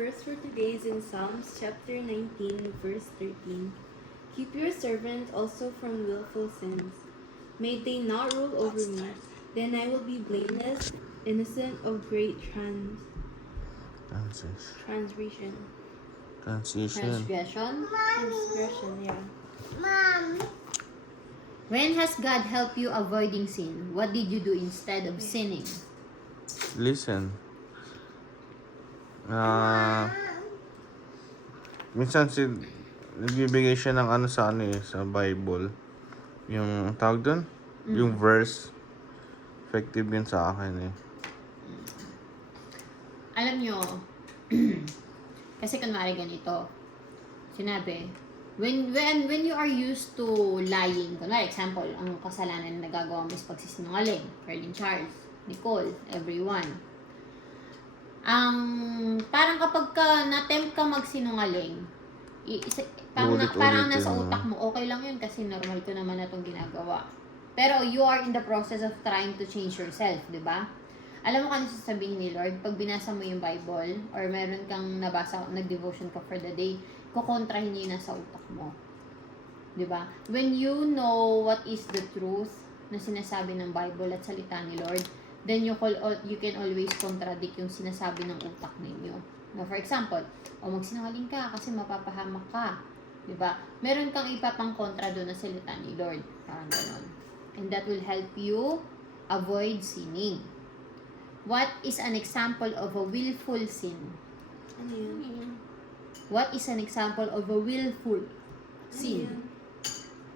verse for today is in Psalms chapter 19, verse 13. Keep your servant also from willful sins. May they not rule over me. Then I will be blameless, innocent of great transgression. Transition. Transgression, yeah. When has God helped you avoiding sin? What did you do instead of sinning? Listen. Minsan nagbibigay siya ng ano sa sa Bible. Yung tawag doon? Yung verse. Effective yun sa akin Alam nyo, kasi kunwari ganito, sinabi, when you are used to lying, kunwari example, ang kasalanan na nagagawa mo is pagsisinungaling, Erling Charles, Nicole, everyone. Parang kapag na-tempt ka magsinungaling, parang nasa utak mo, okay lang yun kasi normal ko naman na itong ginagawa. Pero you are in the process of trying to change yourself, di ba? Alam mo kung ano sasabihin ni Lord, pag binasa mo yung Bible, or meron kang nabasa, nag-devotion ka for the day, kukontrahin niyo yung nasa utak mo. Di ba? When you know what is the truth na sinasabi ng Bible at salita ni Lord, then you can always contradict yung sinasabi ng utak ninyo. Now, for example, magsinungaling ka kasi mapapahamak ka. Diba? Meron kang ipapang kontra doon na salita ni Lord. Parang ganon. And that will help you avoid sinning. What is an example of a willful sin? Ano yun? What is an example of a willful sin?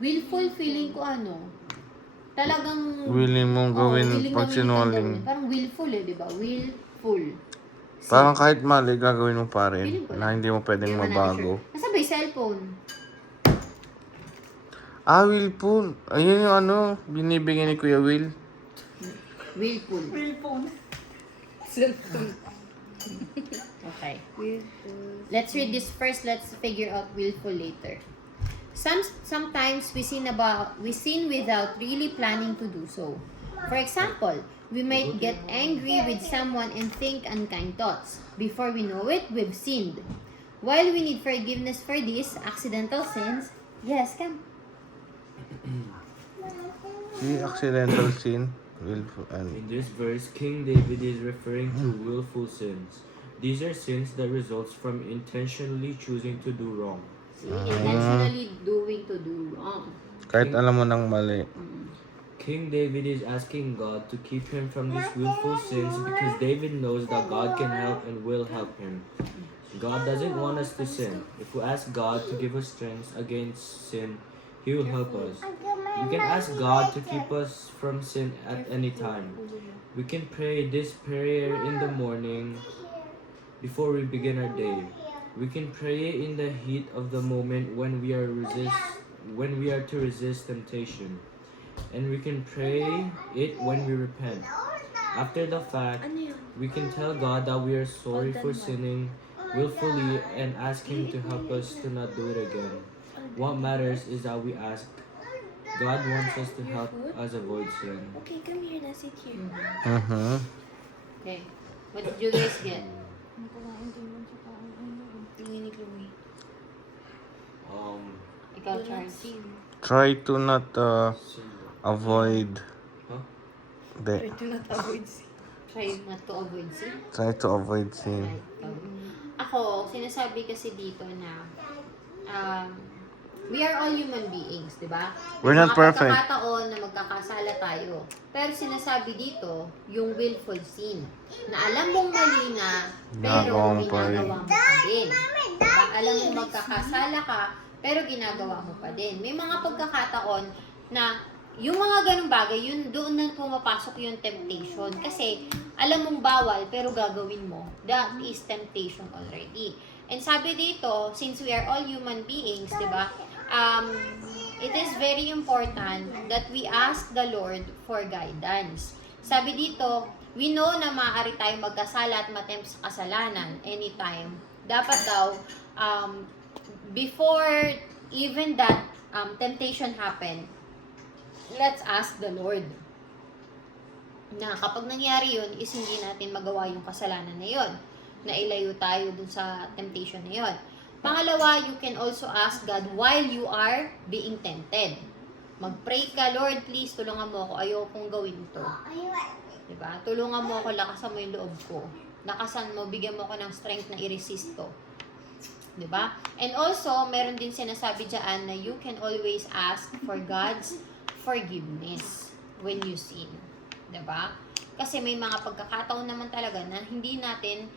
Willful feeling ko talagang willing mong gawin pag sinungaling. Parang willful di ba? Willful. Parang kahit mali, gagawin mo pa rin. Feeling ko Na hindi mo pwedeng mabago. Sure. Nasabay cellphone. Willful. Ayun yung binibigyan ni Kuya Will. Willful. Cellphone. Okay. Willful. Let's read this first. Let's figure out willful later. Sometimes we sin without really planning to do so. For example, we might get angry with someone and think unkind thoughts. Before we know it, we've sinned. While we need forgiveness for these accidental sins, yes, come. See, accidental sin. Willful. In this verse, King David is referring to willful sins. These are sins that results from intentionally choosing to do wrong. Intentionally doing to do wrong. Kahit alam mo nang mali. King David is asking God to keep him from these willful sins because David knows that God can help and will help him. God doesn't want us to sin. If we ask God to give us strength against sin, He will help us. We can ask God to keep us from sin at any time. We can pray this prayer in the morning before we begin our day. We can pray in the heat of the moment when we are to resist temptation. And we can pray it when we repent. After the fact, we can tell God that we are sorry for sinning willfully and ask Him to help us to not do it again. What matters is that we ask. God wants us to help us avoid sin. Okay, come here na. Sit here. Okay. What did you guys get? Tingin ni Chloe. Ikaw, Charles. Try to not Sin. avoid. Try to not avoid sin. Try not to avoid sin. Try to avoid sin. Ako, sinasabi kasi dito na we are all human beings, di ba? We're not perfect. May mga pagkakataon na magkakasala tayo. Pero sinasabi dito, yung willful sin. Na alam mong mali na, pero ginagawa mo pa din. Diba? Alam mong magkakasala ka, pero ginagawa mo pa din. May mga pagkakataon na yung mga ganung bagay, yun doon na pumapasok yung temptation. Kasi alam mong bawal, pero gagawin mo. That is temptation already. And sabi dito, since we are all human beings, di ba? It is very important that we ask the Lord for guidance. Sabi dito, we know na maaari tayong magkasala at matempt sa kasalanan anytime. Dapat daw, before even that temptation happen, let's ask the Lord na kapag nangyari yun is hindi natin magawa yung kasalanan na yun. na ilayo tayo dun sa temptation na yun. Pangalawa, you can also ask God while you are being tempted. Mag-pray ka, Lord, please, tulungan mo ako. Ayokong gawin to. Diba? Tulungan mo ako, lakasan mo yung loob ko. Lakasan mo, bigyan mo ako ng strength na i-resist to. Diba? And also, meron din sinasabi dyan na you can always ask for God's forgiveness when you sin. Diba? Kasi may mga pagkakataon naman talaga na hindi natin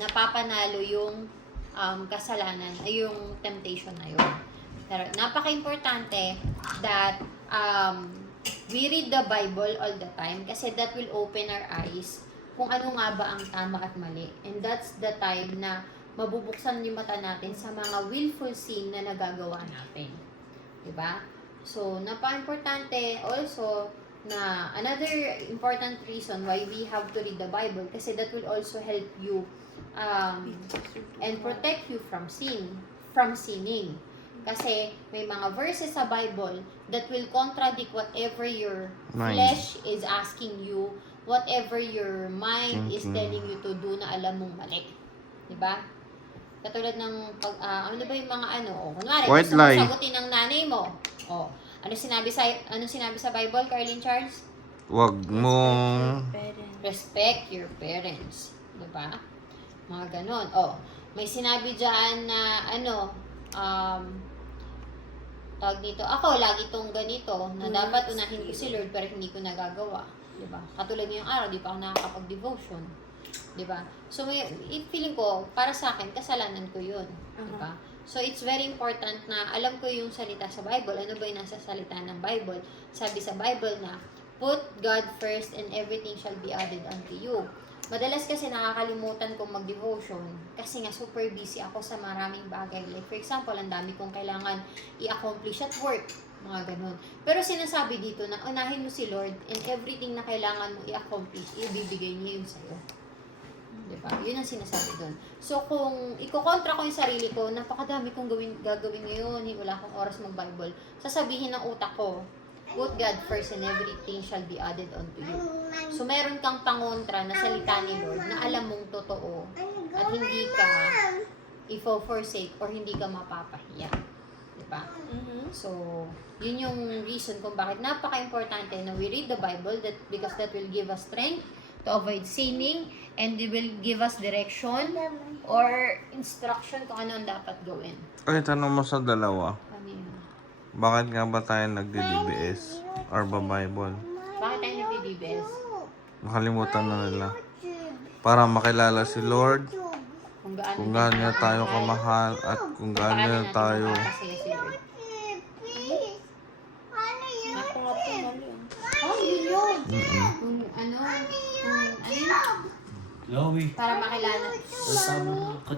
napapanalo yung kasalanan, ay yung temptation na yun. Pero napaka-importante that we read the Bible all the time kasi that will open our eyes kung ano nga ba ang tama at mali. And that's the time na mabubuksan yung mata natin sa mga willful sin na nagagawa natin. Diba? So, napaka-importante also na another important reason why we have to read the Bible kasi that will also help you and protect you from sinning. Kasi may mga verses sa Bible that will contradict whatever your flesh is asking you, whatever your mind is telling you to do na alam mong mali. Diba? Katulad ng ano ba yung mga kunwari, gusto mo sagutin ng nanay mo. Ano sinabi sa Bible, Carlin Charles? Wag mong Respect your parents. Diba? Mga ganon. May sinabi dyan na tawag dito, ako lagi tong ganito na dapat unahin ko si Lord pero hindi ko nagagawa. Diba? Katulad ngayong araw, di pa ako nakakapag-devotion. Diba? So, feeling ko, para sa akin, kasalanan ko yun. Diba? So, it's very important na alam ko yung salita sa Bible. Ano ba yung nasa salita ng Bible? Sabi sa Bible na, put God first and everything shall be added unto you. Madalas kasi nakakalimutan kong mag-devotion kasi nga super busy ako sa maraming bagay. Like for example, ang dami kong kailangan i-accomplish at work. Mga ganun. Pero sinasabi dito na unahin mo si Lord and everything na kailangan mo i-accomplish, ibibigay niya yun sa'yo. Diba? Yun ang sinasabi doon. So, kung iko-kontra ko yung sarili ko, napakadami kong gagawin ngayon, wala akong oras mag-Bible, sasabihin ng utak ko, put God first and everything shall be added unto you. So, meron kang pangontra na salita ni Lord na alam mong totoo at hindi ka i-forsake or hindi ka mapapahiya. Diba? So, yun yung reason kung bakit napaka-importante na we read the Bible because that will give us strength to avoid sinning and it will give us direction or instruction kung ano ang dapat gawin. Okay, tanong mo sa dalawa. Ano yun? Bakit nga ba tayo nagdi-DBS or ba-Bible? Bakit tayo nag-DBS? Nakalimutan na nila. Para makilala si Lord, kung gaano niya tayo kamahal, at kung gaano niya tayo... Makakasaya si Lord. Ako nga po mali. Yun yun. Kung ano yun? Chloe, Para makilala. kasama ka.